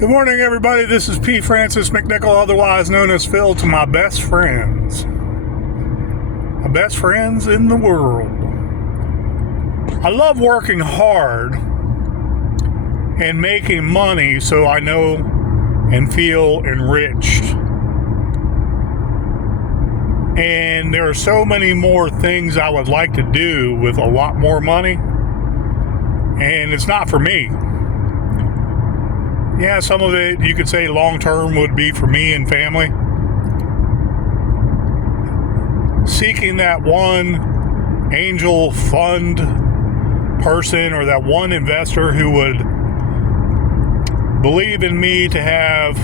Good morning, everybody. This is P. Francis McNichol, otherwise known as Phil, to my best friends. My best friends in the world. I love working hard and making money so I know and feel enriched. And there are so many more things I would like to do with a lot more money. And it's not for me. Yeah, some of it you could say long-term would be for me and family. Seeking that one angel fund person or that one investor who would believe in me to have,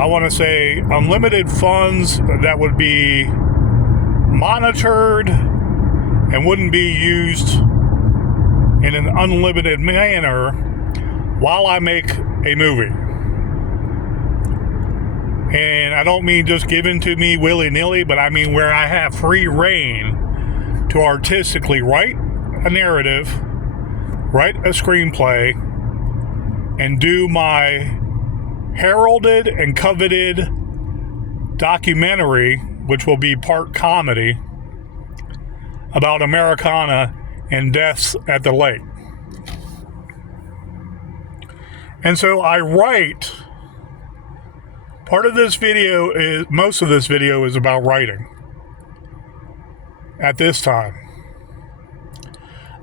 I want to say, unlimited funds that would be monitored and wouldn't be used in an unlimited manner while I make a movie. And I don't mean just given to me willy-nilly, but I mean where I have free reign to artistically write a narrative, write a screenplay, and do my heralded and coveted documentary, which will be part comedy, about Americana and deaths at the lake. And so I write, part of this video is, most of this video is about writing at this time.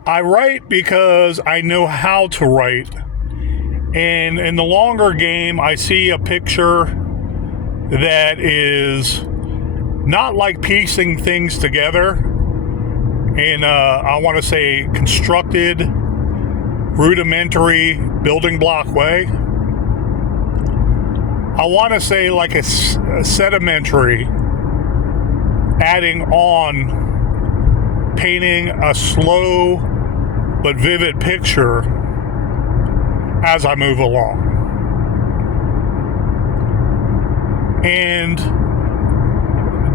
I write because I know how to write. And in the longer game, I see a picture that is not like piecing things together in, I want to say, constructed, rudimentary building block way. I want to say like a sedimentary, adding on, painting a slow but vivid picture as I move along. And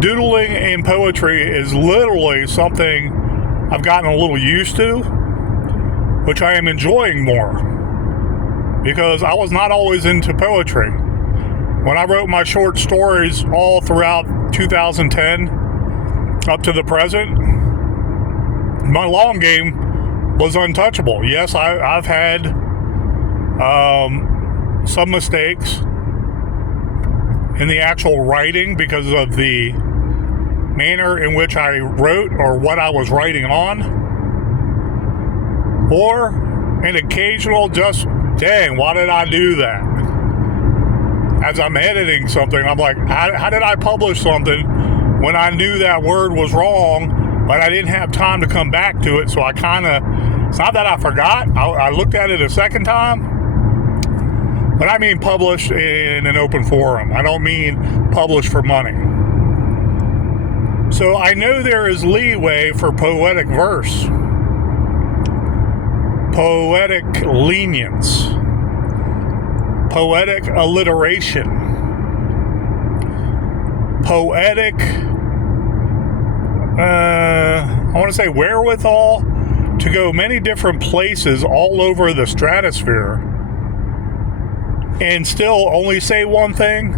doodling and poetry is literally something I've gotten a little used to, which I am enjoying more, because I was not always into poetry. When I wrote my short stories all throughout 2010 up to the present, my long game was untouchable. Yes, I've had some mistakes in the actual writing because of the manner in which I wrote or what I was writing on. Or an occasional just, dang, why did I do that? As I'm editing something, I'm like, how did I publish something when I knew that word was wrong, but I didn't have time to come back to it? So I kind of, it's not that I forgot. I looked at it a second time, but I mean published in an open forum. I don't mean published for money. So I know there is leeway for poetic verse, poetic lenience, poetic alliteration, poetic, I want to say wherewithal to go many different places all over the stratosphere and still only say one thing,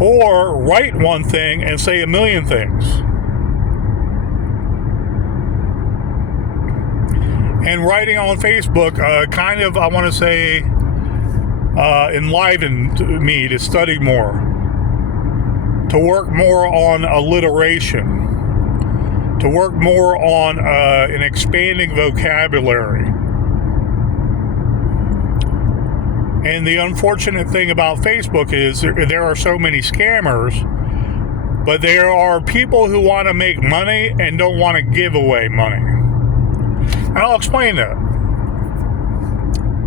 or write one thing and say a million things. And writing on Facebook kind of, I want to say, enlivened me to study more, to work more on alliteration, to work more on an expanding vocabulary. And the unfortunate thing about Facebook is there are so many scammers, but there are people who want to make money and don't want to give away money. And I'll explain that.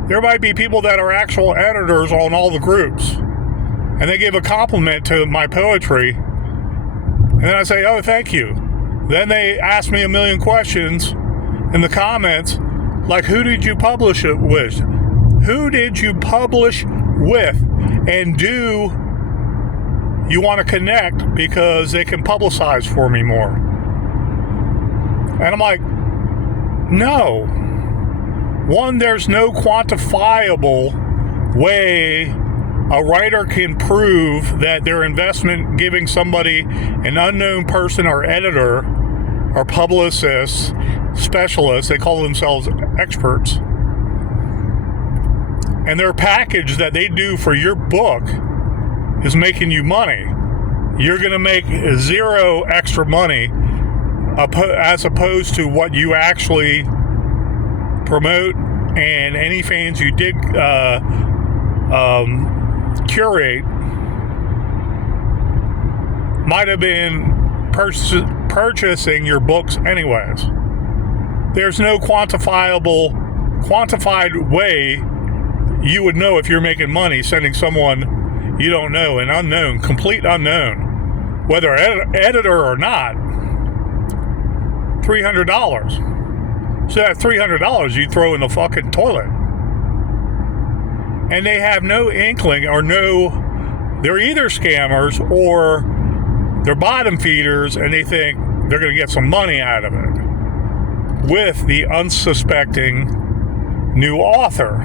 There might be people that are actual editors on all the groups, and they give a compliment to my poetry, and then I say, oh, thank you. Then they ask me a million questions in the comments, like, who did you publish it with? Who did you publish with? And do you want to connect because they can publicize for me more? And I'm like, no. One, there's no quantifiable way a writer can prove that their investment giving somebody, an unknown person or editor or publicist, specialist, they call themselves experts, and their package that they do for your book is making you money. You're going to make zero extra money as opposed to what you actually promote, and any fans you did curate might have been purchasing your books anyways. There's no quantified way you would know if you're making money sending someone you don't know, an unknown, complete unknown, whether editor or not, $300. So that $300 you throw in the fucking toilet. And they have no inkling or they're either scammers or they're bottom feeders, and they think they're going to get some money out of it with the unsuspecting new author.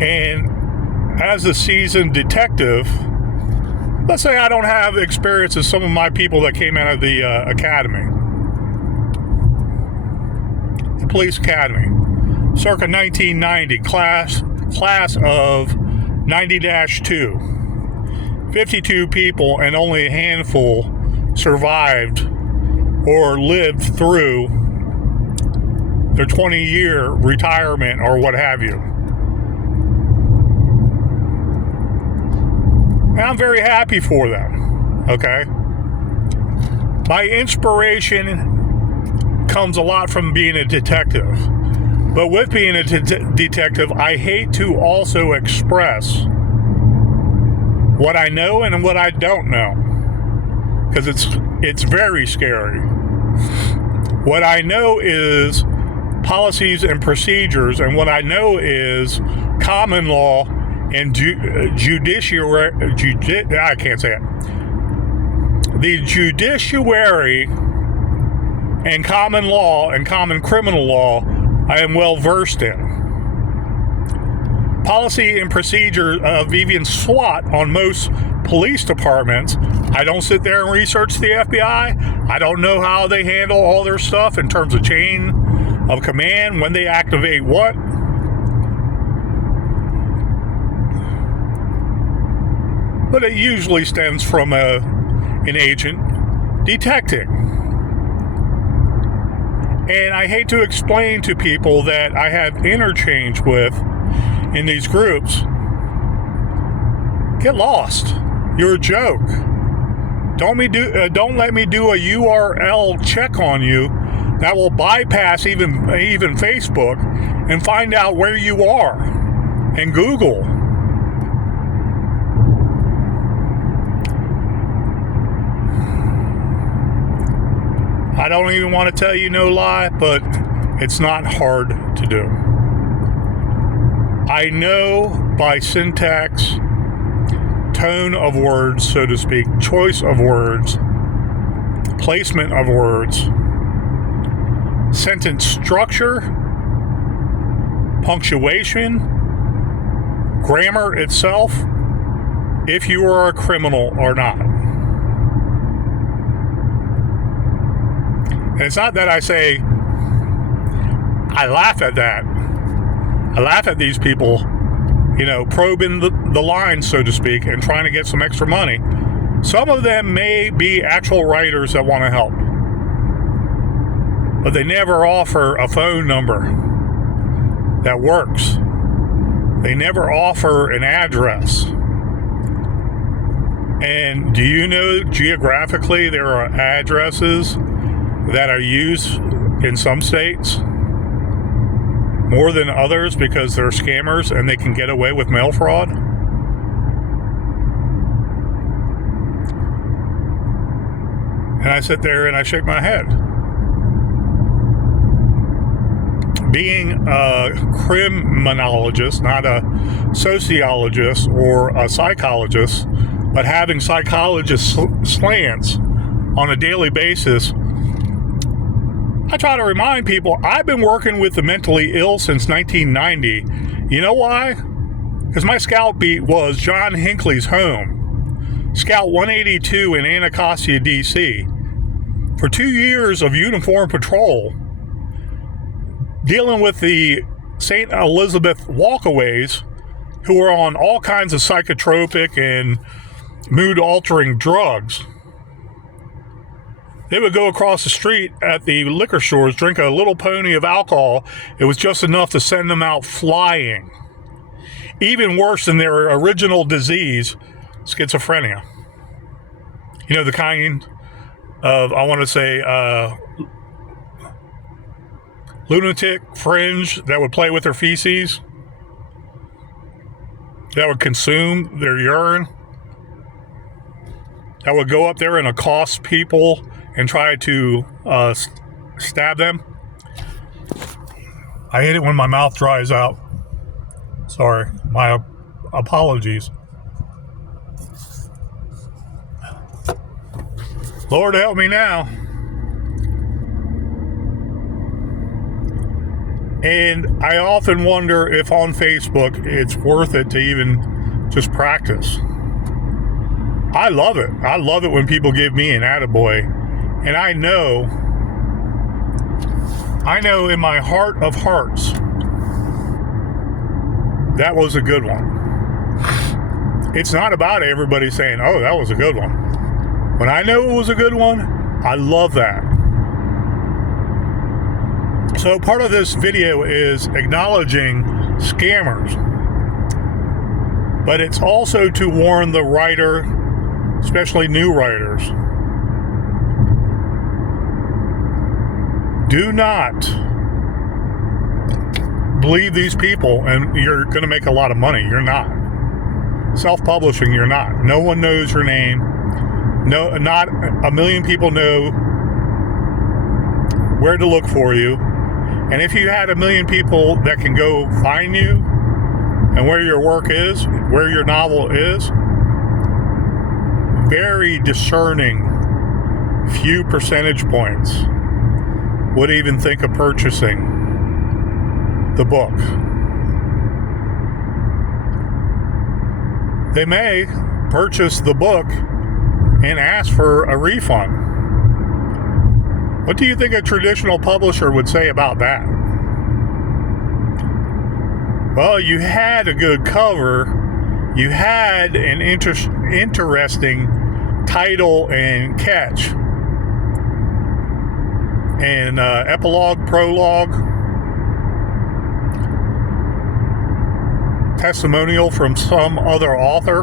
And as a seasoned detective, let's say I don't have experience as some of my people that came out of the academy, the police academy, circa 1990, class of 90-2. 52 people, and only a handful survived or lived through their 20-year retirement or what have you. And I'm very happy for them, okay? My inspiration comes a lot from being a detective. But with being a detective, I hate to also express what I know and what I don't know, because it's very scary. What I know is policies and procedures, and what I know is common law and judiciary. I can't say it. The judiciary and common law and common criminal law I am well versed in. Policy and procedure of even SWAT on most police departments. I don't sit there and research the FBI. I don't know how they handle all their stuff in terms of chain of command, when they activate what. But it usually stems from an agent detecting. And I hate to explain to people that I have interchange with in these groups, get lost. You're a joke. Don't let me do a URL check on you that will bypass even Facebook and find out where you are, and Google. I don't even want to tell you no lie, but it's not hard to do. I know by syntax, tone of words, so to speak, choice of words, placement of words, sentence structure, punctuation, grammar itself, if you are a criminal or not. And it's not that I say, I laugh at that. I laugh at these people, probing the line, so to speak, and trying to get some extra money. Some of them may be actual writers that want to help, but they never offer a phone number that works. They never offer an address. And do you know geographically there are addresses that are used in some states more than others because they're scammers and they can get away with mail fraud? And I sit there and I shake my head. Being a criminologist, not a sociologist or a psychologist, but having psychologist slants on a daily basis, I try to remind people, I've been working with the mentally ill since 1990. You know why? Because my scout beat was John Hinckley's home, Scout 182 in Anacostia, D.C. For 2 years of uniform patrol, dealing with the St. Elizabeth walkaways, who were on all kinds of psychotropic and mood-altering drugs. They would go across the street at the liquor stores, drink a little pony of alcohol. It was just enough to send them out flying. Even worse than their original disease, schizophrenia. You know, the kind of, I want to say, lunatic fringe that would play with their feces, that would consume their urine, that would go up there and accost people and try to stab them. I hate it when my mouth dries out. Sorry, my apologies. Lord help me now. And I often wonder if on Facebook it's worth it to even just practice. I love it. I love it when people give me an attaboy. And I know in my heart of hearts, that was a good one. It's not about everybody saying, oh, that was a good one. When I know it was a good one, I love that. So part of this video is acknowledging scammers. But it's also to warn the writer, especially new writers. Do not believe these people and you're going to make a lot of money. You're not. Self-publishing, you're not. No one knows your name. No, not a million people know where to look for you. And if you had a million people that can go find you and where your work is, where your novel is, very discerning few percentage points would even think of purchasing the book. They may purchase the book and ask for a refund. What do you think a traditional publisher would say about that? Well, you had a good cover, you had an interesting title and catch, and epilogue, prologue, testimonial from some other author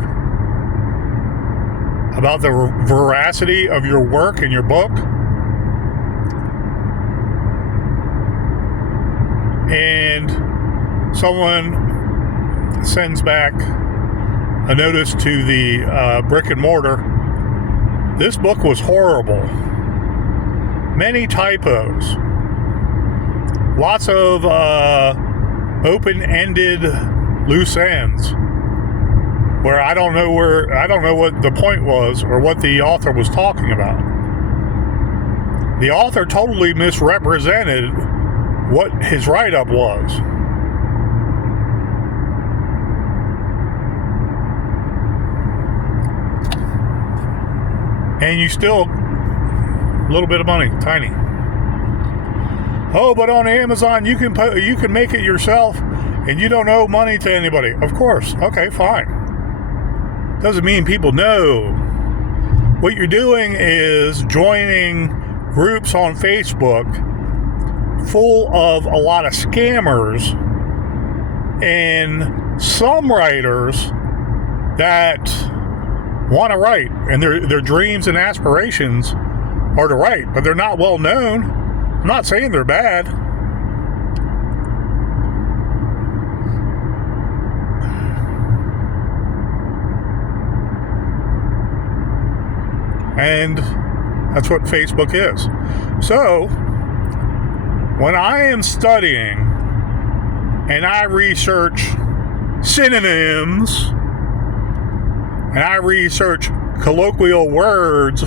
about the veracity of your work and your book. And someone sends back a notice to the brick and mortar. This book was horrible. Many typos. Lots of open-ended loose ends where I don't know what the point was or what the author was talking about. The author totally misrepresented what his write-up was. And you still, a little bit of money, tiny. Oh, but on Amazon you can make it yourself and you don't owe money to anybody. Of course. Okay, fine. Doesn't mean people know. What you're doing is joining groups on Facebook full of a lot of scammers and some writers that want to write, and their dreams and aspirations are to write, but they're not well known. I'm not saying they're bad. And that's what Facebook is. So when I am studying and I research synonyms and I research colloquial words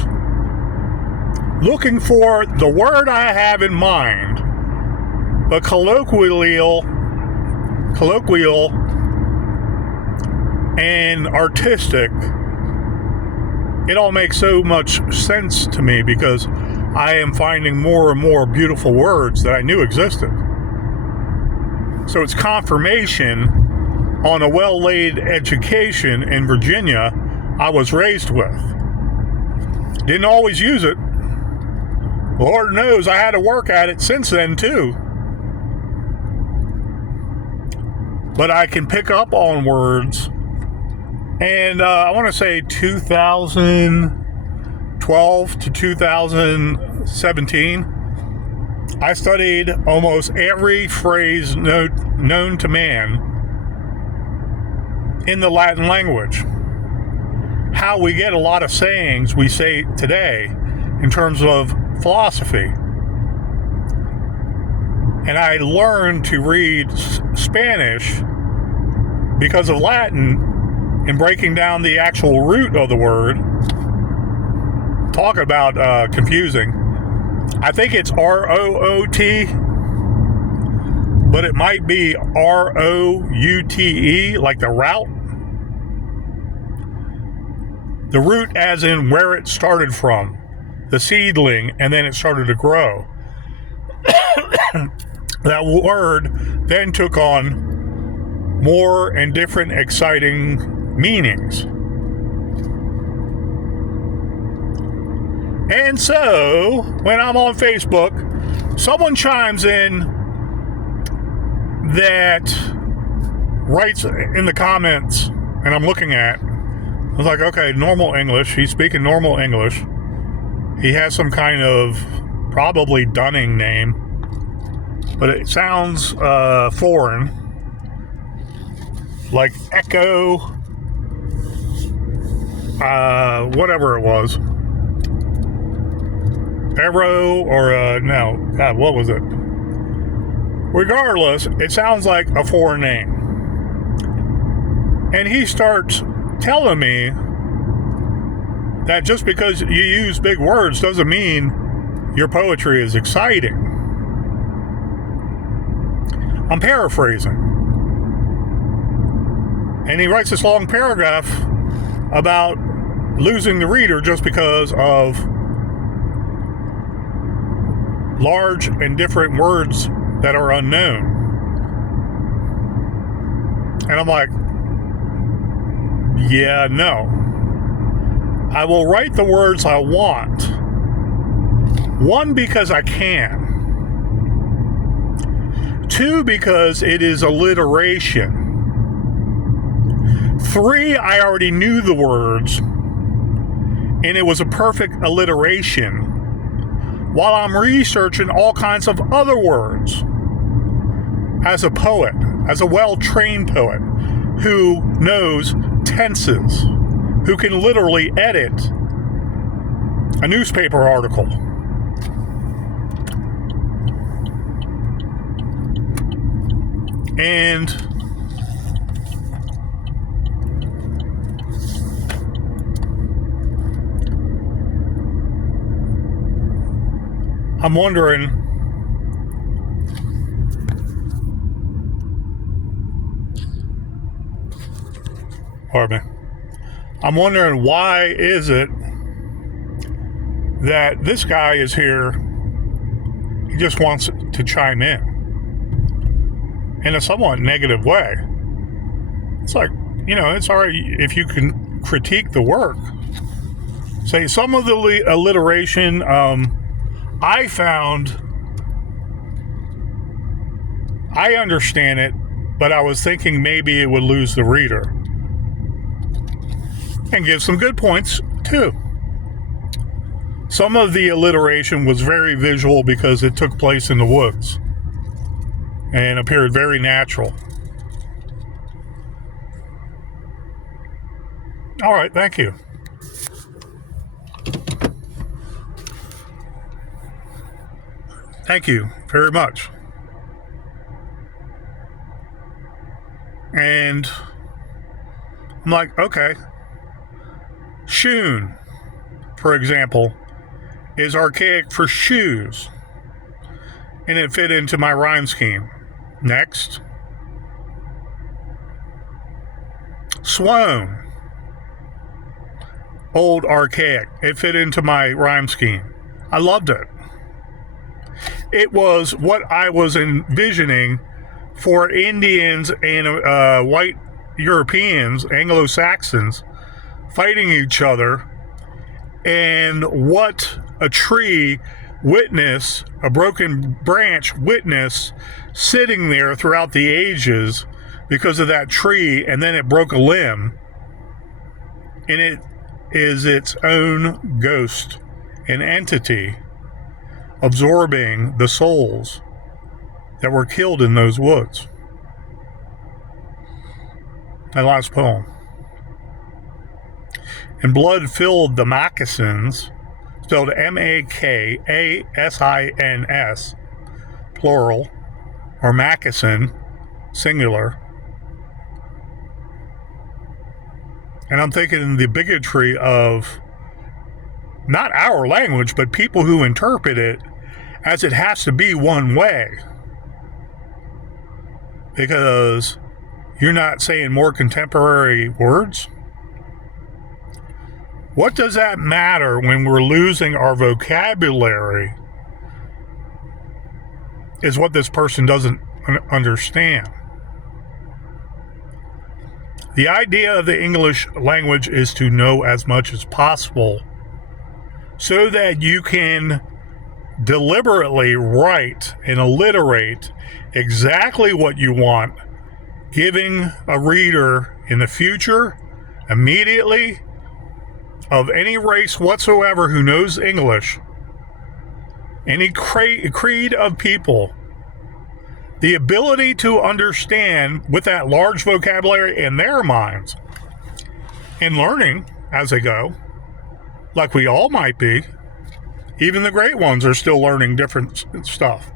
looking for the word I have in mind, but colloquial and artistic, it all makes so much sense to me because I am finding more and more beautiful words that I knew existed. So it's confirmation on a well-laid education in Virginia I was raised with. Didn't always use it. Lord knows I had to work at it since then too. But I can pick up on words. And I want to say 2012 to 2017, I studied almost every phrase known to man in the Latin language. How we get a lot of sayings we say today in terms of philosophy. And I learned to read Spanish because of Latin and breaking down the actual root of the word. Talk about confusing. I think it's R-O-O-T, but it might be R-O-U-T-E, like the route. The root as in where it started from, the seedling, and then it started to grow. That word then took on more and different exciting meanings. And so, when I'm on Facebook, someone chimes in that writes in the comments, and I'm looking at, I was like, okay, normal English. He's speaking normal English. He has some kind of probably Dunning name, but it sounds foreign, like Echo, whatever it was. Arrow or no, God, what was it? Regardless, it sounds like a foreign name. And he starts telling me that just because you use big words doesn't mean your poetry is exciting. I'm paraphrasing. And he writes this long paragraph about losing the reader just because of large and different words that are unknown. And I'm like, yeah, no. I will write the words I want. One, because I can. Two, because it is alliteration. Three, I already knew the words, and it was a perfect alliteration, while I'm researching all kinds of other words. As a poet, as a well-trained poet, who knows tenses, who can literally edit a newspaper article. And I'm wondering, pardon me, I'm wondering why is it that this guy is here, he just wants to chime in a somewhat negative way. It's like, it's all right if you can critique the work. Say some of the alliteration, I found, I understand it, but I was thinking maybe it would lose the reader. And give some good points, too. Some of the alliteration was very visual because it took place in the woods and appeared very natural. All right, thank you. Thank you very much. And I'm like, okay. Shoon, for example, is archaic for shoes, and it fit into my rhyme scheme. Next, swoon, old, archaic. It fit into my rhyme scheme. I loved it. It was what I was envisioning for Indians and white Europeans, Anglo-Saxons, fighting each other, and what a tree witness, a broken branch witness, sitting there throughout the ages because of that tree, and then it broke a limb, and it is its own ghost, an entity, absorbing the souls that were killed in those woods. My last poem. And blood filled the makasins, spelled M-A-K-A-S-I-N-S, plural, or makasin, singular. And I'm thinking the bigotry of not our language, but people who interpret it as it has to be one way. Because you're not saying more contemporary words? What does that matter when we're losing our vocabulary? Is what this person doesn't understand. The idea of the English language is to know as much as possible so that you can deliberately write and alliterate exactly what you want, giving a reader in the future, immediately, of any race whatsoever who knows English, any creed of people, the ability to understand with that large vocabulary in their minds and learning as they go, like we all might be. Even the great ones are still learning different stuff.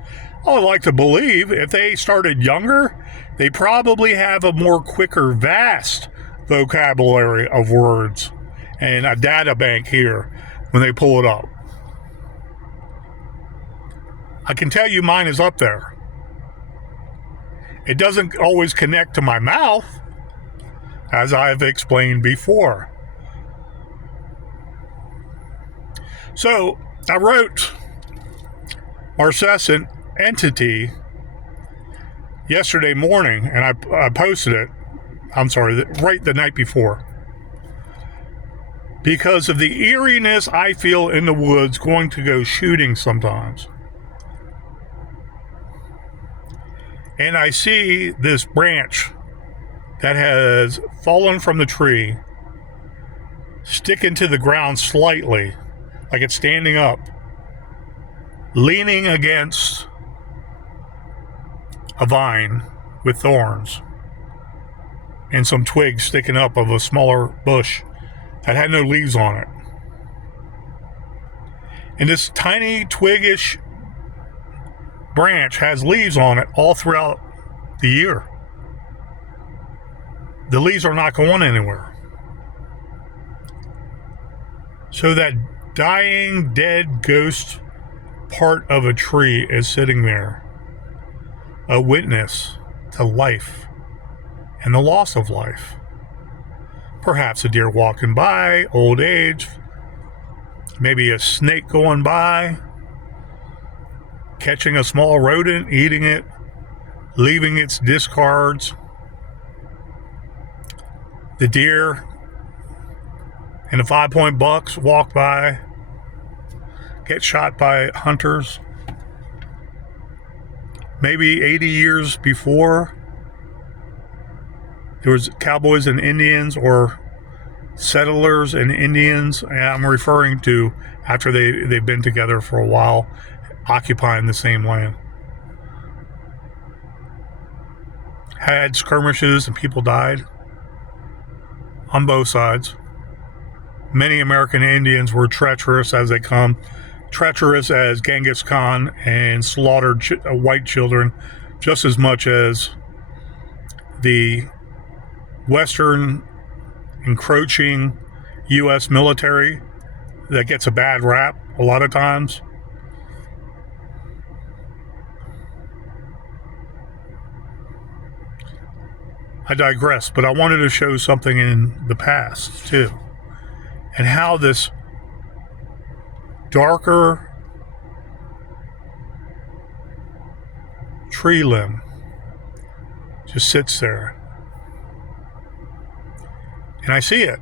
I would like to believe if they started younger, they probably have a more quicker, vast vocabulary of words and a data bank here when they pull it up. I can tell you mine is up there. It doesn't always connect to my mouth, as I've explained before. So I wrote Marcescent Entity yesterday morning, and I posted it, right the night before, because of the eeriness I feel in the woods going to go shooting sometimes. And I see this branch that has fallen from the tree sticking to the ground slightly, like it's standing up, leaning against a vine with thorns and some twigs sticking up of a smaller bush that had no leaves on it. And this tiny twiggish branch has leaves on it all throughout the year. The leaves are not going anywhere. So that dying, dead ghost part of a tree is sitting there, a witness to life and the loss of life. Perhaps a deer walking by, old age, maybe a snake going by, catching a small rodent, eating it, leaving its discards. The deer and the 5-point bucks walk by, get shot by hunters. Maybe 80 years before, there was cowboys and Indians, or settlers and Indians. And I'm referring to after they've been together for a while, occupying the same land. Had skirmishes and people died on both sides. Many American Indians were treacherous as they come, treacherous as Genghis Khan, and slaughtered white children just as much as the Western encroaching U.S. military that gets a bad rap a lot of times. I digress, but I wanted to show something in the past too, and how this darker tree limb just sits there, and I see it.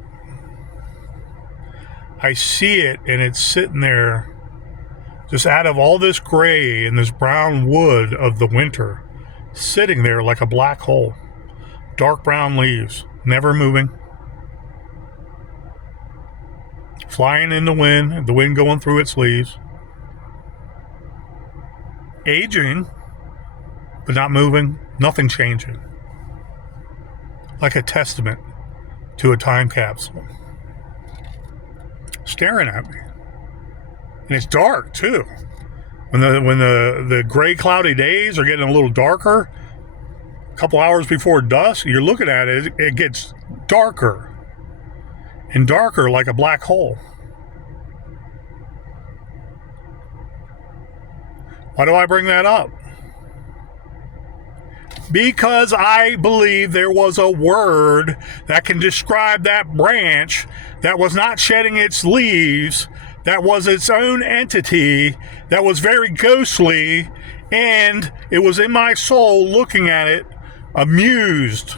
I see it, and it's sitting there just out of all this gray and this brown wood of the winter, sitting there like a black hole. Dark brown leaves, never moving. Flying in the wind going through its leaves. Aging, but not moving, nothing changing. Like a testament to a time capsule. Staring at me. And it's dark too. When the gray cloudy days are getting a little darker, a couple hours before dusk, you're looking at it, it gets darker and darker like a black hole. Why do I bring that up? Because I believe there was a word that can describe that branch that was not shedding its leaves, that was its own entity, that was very ghostly, and it was in my soul looking at it, amused.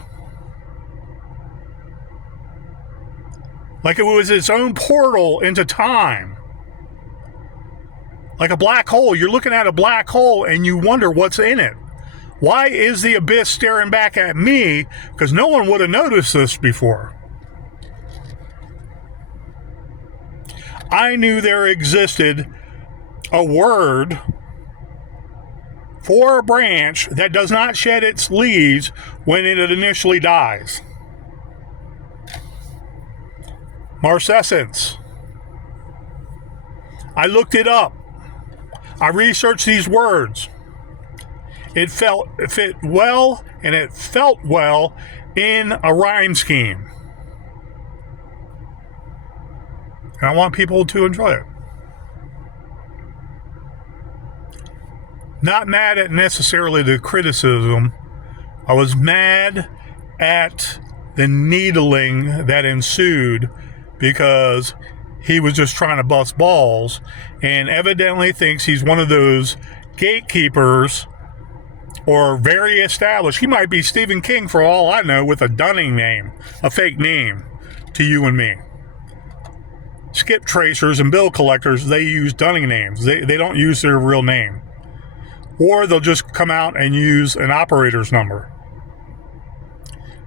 Like it was its own portal into time. Like a black hole. You're looking at a black hole and you wonder what's in it. Why is the abyss staring back at me? Because no one would have noticed this before. I knew there existed a word for a branch that does not shed its leaves when it initially dies. Marcescence. I looked it up. I researched these words. It fit well, and it felt well in a rhyme scheme. And I want people to enjoy it. Not mad at necessarily the criticism. I was mad at the needling that ensued because he was just trying to bust balls and evidently thinks he's one of those gatekeepers or very established. He might be Stephen King for all I know with a dunning name, a fake name to you and me. Skip tracers and bill collectors, they use dunning names. They don't use their real name. Or they'll just come out and use an operator's number.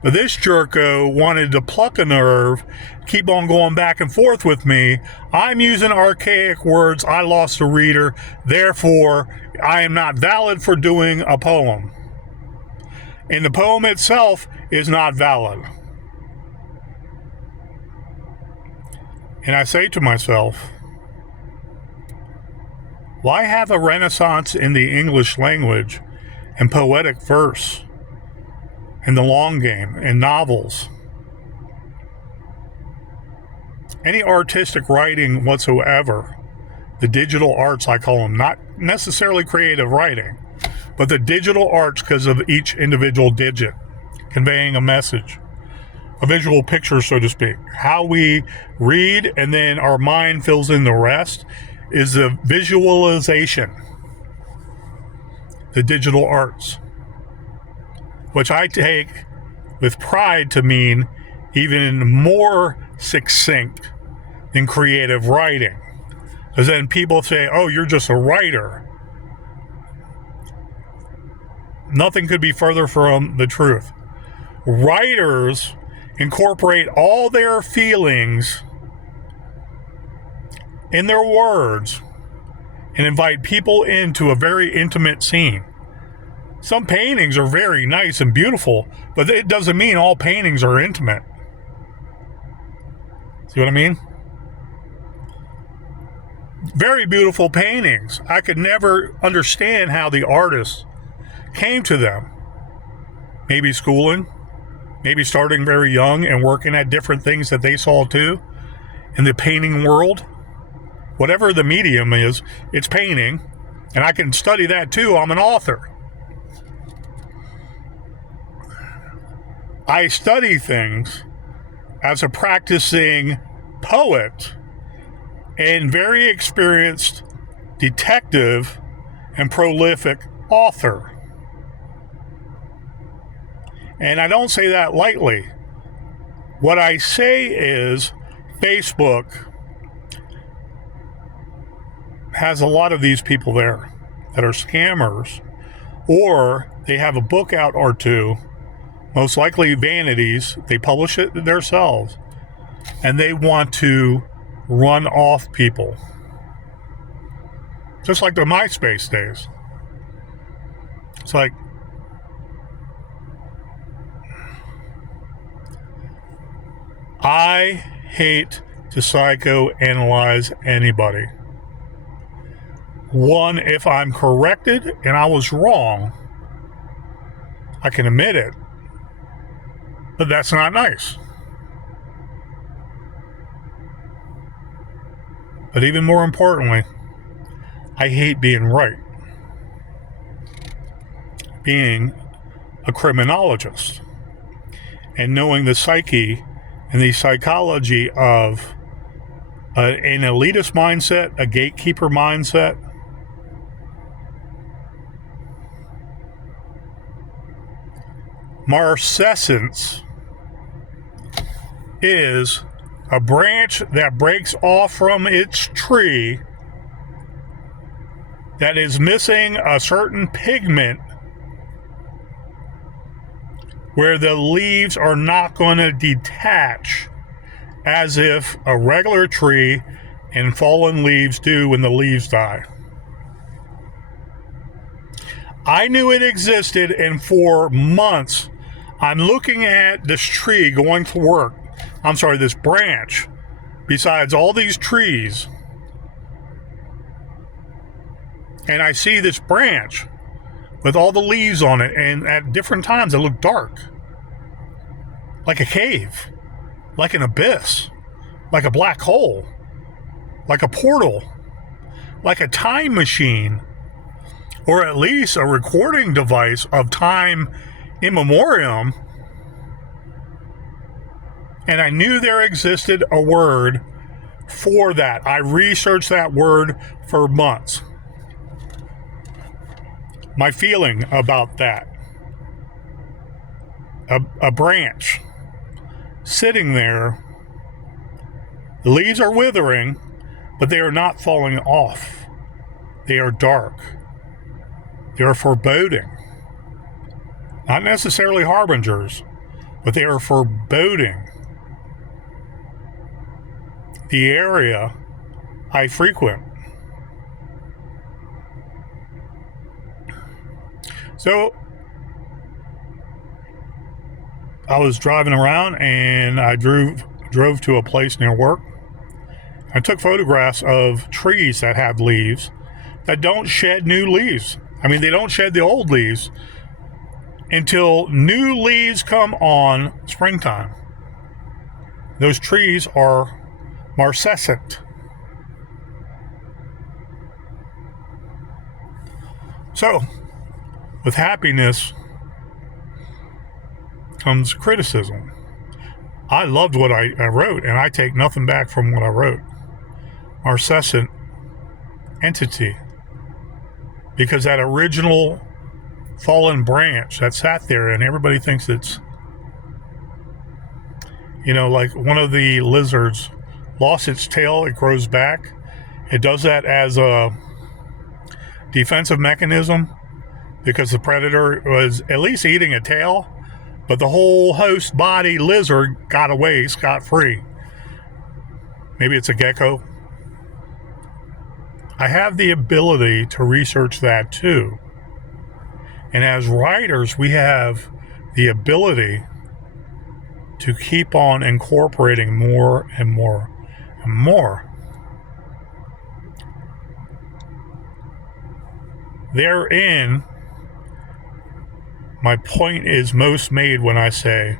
But this jerko wanted to pluck a nerve, keep on going back and forth with me. I'm using archaic words. I lost a reader. Therefore, I am not valid for doing a poem. And the poem itself is not valid. And I say to myself, why have a renaissance in the English language and poetic verse and the long game and novels? Any artistic writing whatsoever, the digital arts I call them, not necessarily creative writing, but the digital arts because of each individual digit conveying a message, a visual picture, so to speak. How we read and then our mind fills in the rest is the visualization, the digital arts, which I take with pride to mean even more succinct than creative writing. Because then people say, oh, you're just a writer. Nothing could be further from the truth. Writers incorporate all their feelings in their words and invite people into a very intimate scene. Some paintings are very nice and beautiful, but it doesn't mean all paintings are intimate. See what I mean? Very beautiful paintings. I could never understand how the artists came to them. Maybe schooling, maybe starting very young and working at different things that they saw too in the painting world. whatever the medium is, it's painting, and I can study that too. I'm an author. I study things as a practicing poet and very experienced detective and prolific author. And I don't say that lightly. What I say is Facebook has a lot of these people there that are scammers, or they have a book out or two, most likely vanities. They publish it themselves, and they want to run off people. Just like the MySpace days. It's like, I hate to psychoanalyze anybody. One, if I'm corrected and I was wrong, I can admit it. But that's not nice. But even more importantly, I hate being right. Being a criminologist and knowing the psyche and the psychology of an elitist mindset, a gatekeeper mindset. Marcescence is a branch that breaks off from its tree that is missing a certain pigment where the leaves are not going to detach as if a regular tree and fallen leaves do when the leaves die. I knew it existed, and for months I'm looking at this tree going to work. I'm sorry, this branch, besides all these trees. And I see this branch with all the leaves on it, and at different times it looked dark. Like a cave, like an abyss, like a black hole, like a portal, like a time machine, or at least a recording device of time immemorial. And I knew there existed a word for that. I researched that word for months. My feeling about that. A branch sitting there. The leaves are withering, but they are not falling off. They are dark. They are foreboding. Not necessarily harbingers, but they are foreboding. The area I frequent. So I was driving around, and I drove to a place near work. I took photographs of trees that have leaves that don't shed new leaves. I mean, they don't shed the old leaves until new leaves come on springtime. Those trees are Marcescent. So, with happiness comes criticism. I loved what I wrote, and I take nothing back from what I wrote. Marcescent Entity. Because that original fallen branch that sat there, and everybody thinks it's, like one of the lizards lost its tail, it grows back. It does that as a defensive mechanism because the predator was at least eating a tail, but the whole host body lizard got away scot-free. Maybe it's a gecko. I have the ability to research that too. And as writers, we have the ability to keep on incorporating more and more and more. Therein, my point is most made when I say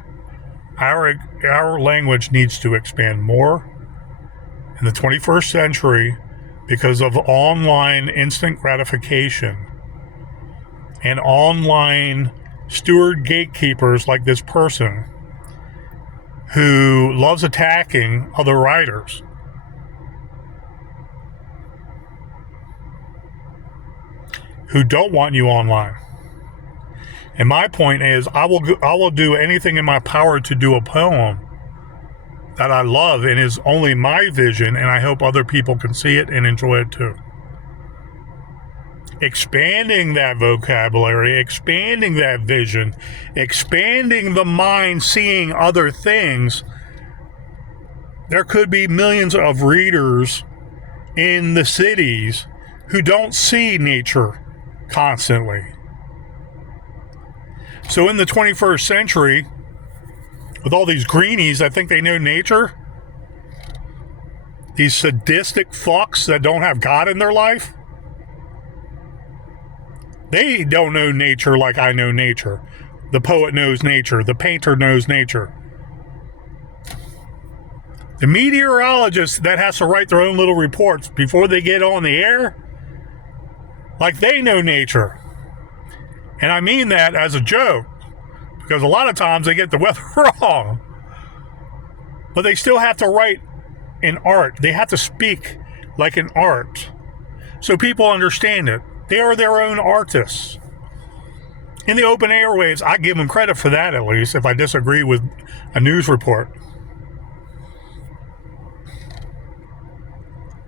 our language needs to expand more. In the 21st century, because of online instant gratification and online steward gatekeepers like this person who loves attacking other writers. Who don't want you online. And my point is, I will do anything in my power to do a poem that I love and is only my vision, and I hope other people can see it and enjoy it too. Expanding that vocabulary, expanding that vision, expanding the mind, seeing other things. There could be millions of readers in the cities who don't see nature constantly. So in the 21st century, with all these greenies that think they know nature, these sadistic fucks that don't have God in their life, they don't know nature like I know nature. The poet knows nature. The painter knows nature. The meteorologist that has to write their own little reports before they get on the air, like they know nature. And I mean that as a joke, because a lot of times they get the weather wrong. But they still have to write in art. They have to speak like an art, so people understand it. They are their own artists. In the open airwaves, I give them credit for that, at least, if I disagree with a news report.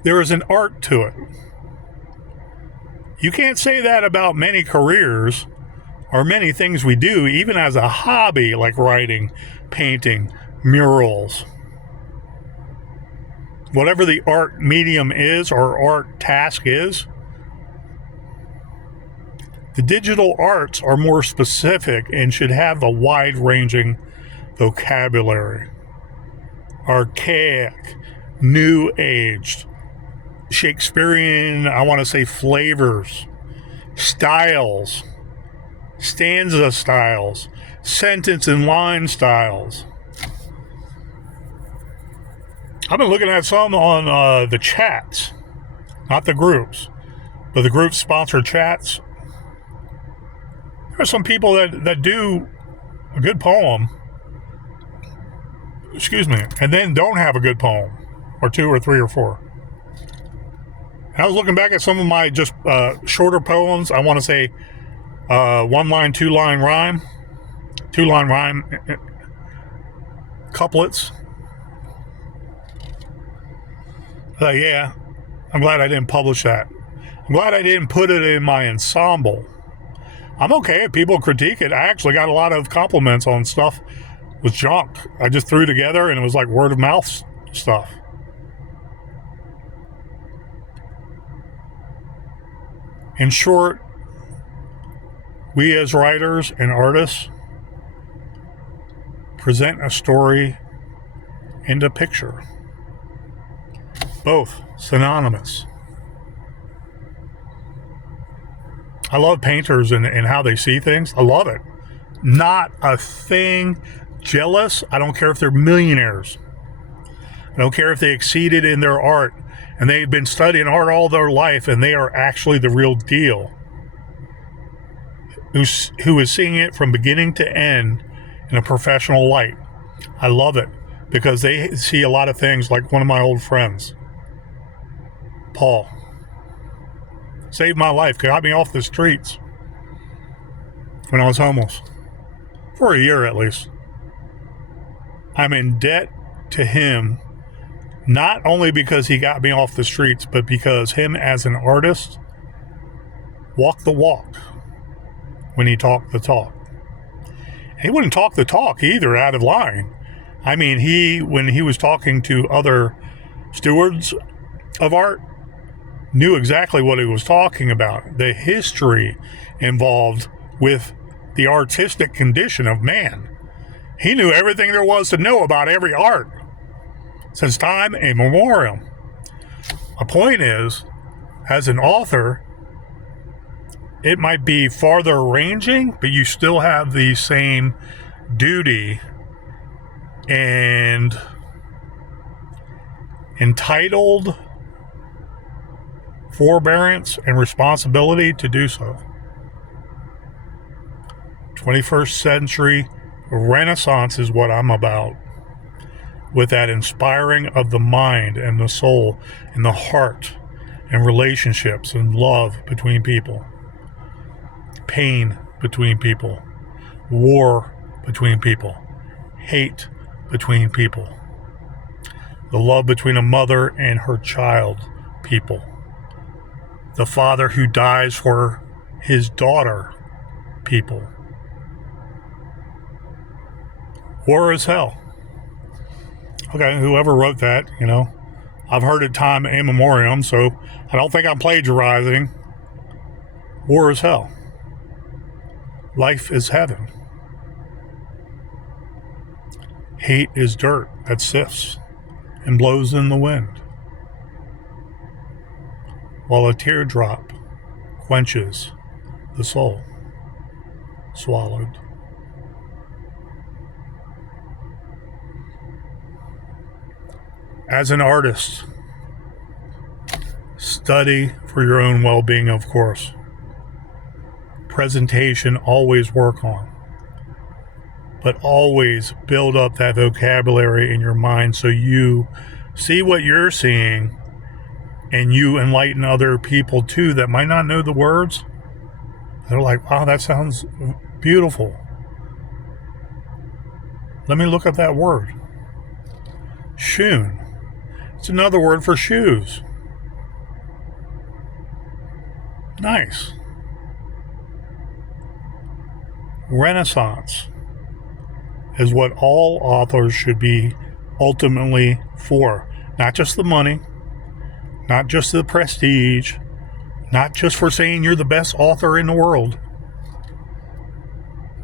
There is an art to it. You can't say that about many careers or many things we do, even as a hobby, like writing, painting, murals. Whatever the art medium is or art task is, the digital arts are more specific and should have a wide-ranging vocabulary. Archaic, new-aged, Shakespearean, I want to say flavors, styles, stanza styles, sentence and line styles. I've been looking at some on the chats, not the groups, but the group sponsored chats. There are some people that do a good poem, and then don't have a good poem, or two or three or four. And I was looking back at some of my just shorter poems. I want to say one-line, two-line rhyme, couplets. Yeah, I'm glad I didn't publish that. I'm glad I didn't put it in my ensemble. I'm okay if people critique it. I actually got a lot of compliments on stuff with junk. I just threw together and it was like word of mouth stuff. In short, we as writers and artists present a story and a picture. Both synonymous. I love painters and how they see things. I love it. Not a thing jealous. I don't care if they're millionaires. I don't care if they exceeded in their art and they've been studying art all their life and they are actually the real deal. Who is seeing it from beginning to end in a professional light. I love it because they see a lot of things, like one of my old friends, Paul. Saved my life, got me off the streets when I was homeless. For a year at least. I'm in debt to him, not only because he got me off the streets, but because him as an artist walked the walk when he talked the talk. He wouldn't talk the talk either out of line. I mean, when he was talking to other stewards of art, knew exactly what he was talking about. The history involved with the artistic condition of man. He knew everything there was to know about every art since time immemorial. My point is, as an author, it might be farther ranging, but you still have the same duty and entitled forbearance, and responsibility to do so. 21st century Renaissance is what I'm about. With that inspiring of the mind and the soul and the heart and relationships and love between people. Pain between people. War between people. Hate between people. The love between a mother and her child, people. The father who dies for his daughter, people. War is hell. Okay, whoever wrote that, I've heard it time immemorial, so I don't think I'm plagiarizing. War is hell. Life is heaven. Hate is dirt that sifts and blows in the wind, while a teardrop quenches the soul, swallowed. As an artist, study for your own well-being, of course. Presentation, always work on. But always build up that vocabulary in your mind so you see what you're seeing and you enlighten other people too that might not know the words. They're like, wow, that sounds beautiful. Let me look up that word. Shoon. It's another word for shoes. Nice. Renaissance is what all authors should be ultimately for. Not just the money, not just the prestige, not just for saying you're the best author in the world,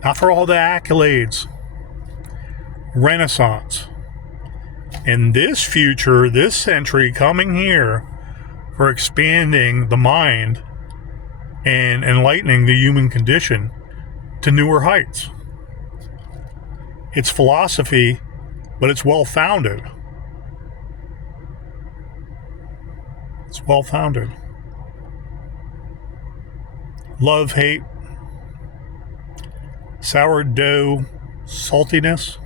not for all the accolades. Renaissance. In this future, this century coming here, for expanding the mind and enlightening the human condition to newer heights. It's philosophy, but it's well-founded. It's well-founded. Love, hate, sourdough saltiness,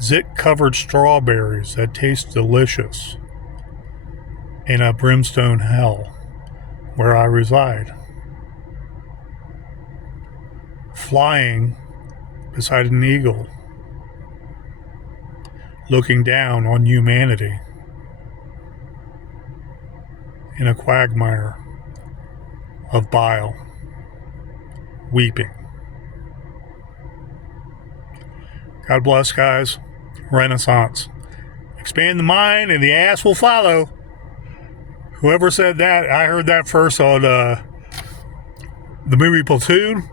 zit-covered strawberries that taste delicious in a brimstone hell where I reside. Flying beside an eagle, looking down on humanity in a quagmire of bile, weeping. God bless, guys. Renaissance. Expand the mind and the ass will follow. Whoever said that, I heard that first on the movie Platoon.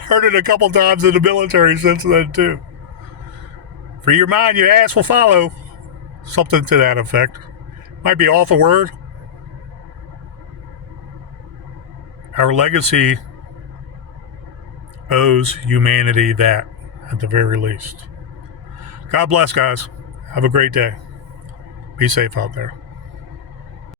Heard it a couple times in the military since then, too. Free your mind, your ass will follow. Something to that effect. Might be off a word. Our legacy owes humanity that, at the very least. God bless, guys. Have a great day. Be safe out there.